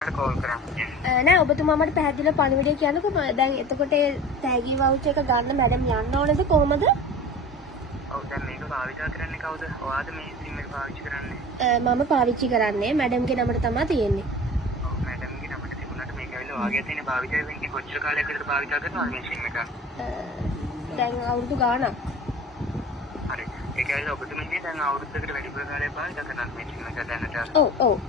Call කරන්නේ. නෑ ඔබතුමා මට පැහැදිලිව පණිවිඩය කියන්නකෝ. දැන් එතකොට ඒ තෑගි වවුචර් එක ගන්න මැඩම් යන්න ඕනද කොහමද? ඔව් දැන් මේක භාවිත කරන්නේ කවුද? ඔයාද මේ සිම් එක පාවිච්චි කරන්නේ? මම පාවිච්චි කරන්නේ මැඩම්ගේ නමට තමයි තියෙන්නේ. ඔව් මැඩම්ගේ නමට තිබුණාට මේක ඇවිල්ලා ඔයාගේ තියෙන භාවිතය වෙන්නේ කොච්චර කාලයකටද භාවිත කරනවද මේ සිම් එක? දැන් අවුරුදු ගාණක්. හරි. ඒක ඇවිල්ලා ඔබතුමිනේ දැන් අවුරුද්දකට වැඩිපුර කාලයක් භාවිත කරනවා මේ සිම් එක දැනට. ඔව් ඔව්.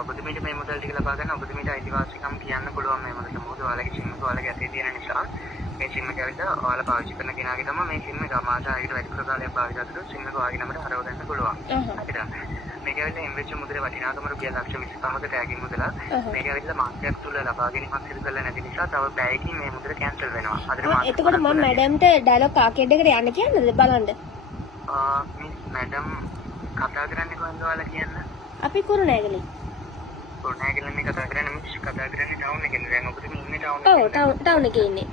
ඔබතුමීට මේ මුදල් ටික ලබා ගන්න ඔබතුමීට අයිතිවාසිකම් කියන්න පුළුවන් මේ මුදල්. මොකද ඔයාලගේ සිම් එක ඔයාලගේ අතේ තියෙන නිසා මේ සිම් එක ඇවිල්ලා ඔයාලා පාවිච්චි කරන කෙනාගේ තමයි මේ සිම් එක මාස 6කට වැඩිපුර කාලයක් භාවිත කරලා සිම් එක ඔයාගේ නමට හරව ගන්න පුළුවන්. හරිද? මේක ඇවිල්ලා ඉන්වෙස්ට් මුදලේ වටිනාකම රුපියල් ලක්ෂ 25ක ටැගින් මුදල. මේක ඇවිල්ලා මාසයක් තුල ලබා ගැනීමක් සිදු කරලා නැති නිසා තව පැයකින් මේ මුදල කැන්සල් වෙනවා. එතකොට මම මැඩම්ට ඩයලොග් ආකේඩ් එකට යන්න කියන්නද බලන්න? මිස් මැඩම් කතා කරන්නේ කොහෙන්ද ඔයාලා කියන්න? අපි කුරුණෑගලේ. කුරුණෑගලනේ කතා කරන්නේ මිස් කතා කරන්නේ ටවුන් එකේ. දැන් ඔබතුමී ඉන්නේ ටවුන් එකේ. ඔව් ටවුන් එකේ ඉන්නේ.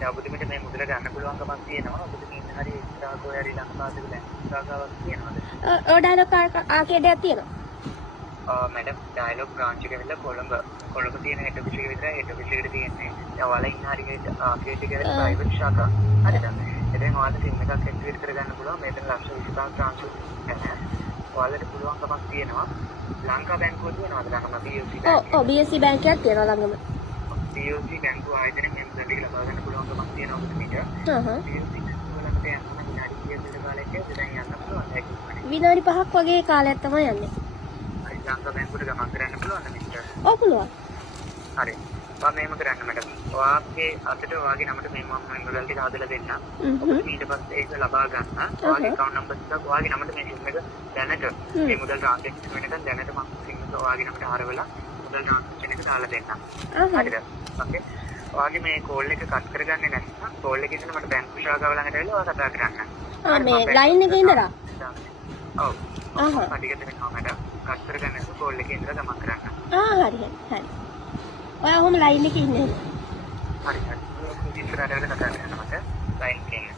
දැන් ඔබතුමීට මේ මුදල ගන්න පුළුවන්කමක් තියෙනවා. ඔබතුමී ඉන්න හරිය ඉස්සරහකෝ හරි ලංකාවේ ලංකාවක් තියෙනවද? ඔව් ඩයලොග් ආකේඩ් එකක් තියෙනවා. මැඩම් ඩයලොග් බ්‍රාන්ච් එක ඇවිල්ලා කොළඹ තියෙන හෙඩ් ඔෆිස් එක විතරයි හෙඩ් ඔෆිස් එකට තියෙන්නේ. දැන් ඔයාලා ඉන්න හරිය ආකේඩ් එක ඇවිල්ලා ප්‍රයිවට් ශාඛා. හරිද? එතෙන් ඔයාලට සිම් එකක් ඇක්ටිවේට් කරගන්න පුළුවන්. මේකට ලක්ෂ 25ක් ට්‍රාන්ස්ෆර් කරන්න. ඔයාලට පුළුවන්කමක් තියෙනවා. ලංකා බැංකුව තියෙනවද ළඟම BOC බැංකුව? ඔව් BOC බැංකුවක් තියෙනවා ළඟම. BOC බැංකුව ආයතනයෙන් මේ මුදල් ටික ලබා ගන්න පුළුවන්කමක් තියෙනවා ඔබතුමීට. BOC බැංකුව ළඟට යන්න විනාඩි 30කට කාලයක දැන් යන්න පුළුවන්. විනාඩි 5ක් වගේ කාලයක් තමයි යන්නේ. හරි ලංකා බැංකුවට ගමන් කරන්න පුළුවන්ද මිස්ටර්? ඔව් පුළුවන්. හරි. මම මේම කරන්න මැඩම්. ඔයාගේ අතට ඔයාගේ නමට මේ මම මුදල් ටික හදලා දෙන්නම්. ඔබතුමී ඊට පස්සේ ඒක ලබා ගන්න. ඔයාගේ account number ටික ඔයාගේ නමට මේ සිම් එක දැනට මේ මුදල් ට්‍රාන්සැක්ෂන් වෙනකන් දැනට මම සිම් එක ඔයාගේ නමට හරවලා මුදල් ට්‍රාන්සැක්ෂන් එක දාලා දෙන්නම්. හරිද? ඔකේ. ඔයාගේ මේ කෝල් එක කට් කරගන්නේ නැත්නම් කෝල් එකේ ඉඳන් මට බැංකු ශාඛාව ළඟට ඇවිල්ලා ඔයා කතා කරන්න. මේ ලයින් එකේ ඉඳලා. ඔව්. පටිගත වෙනවා මැඩම්. කට් කරගන්න නැතුව කෝල් එකේ ඉඳලා ගමන් කරන්න. හරි. ඔයා ඔහොම ලයින් එකේ ඉන්නේ. හරි. ඉස්සරහට කතා කරන්න මට ලයින් එකේ ඉන්න.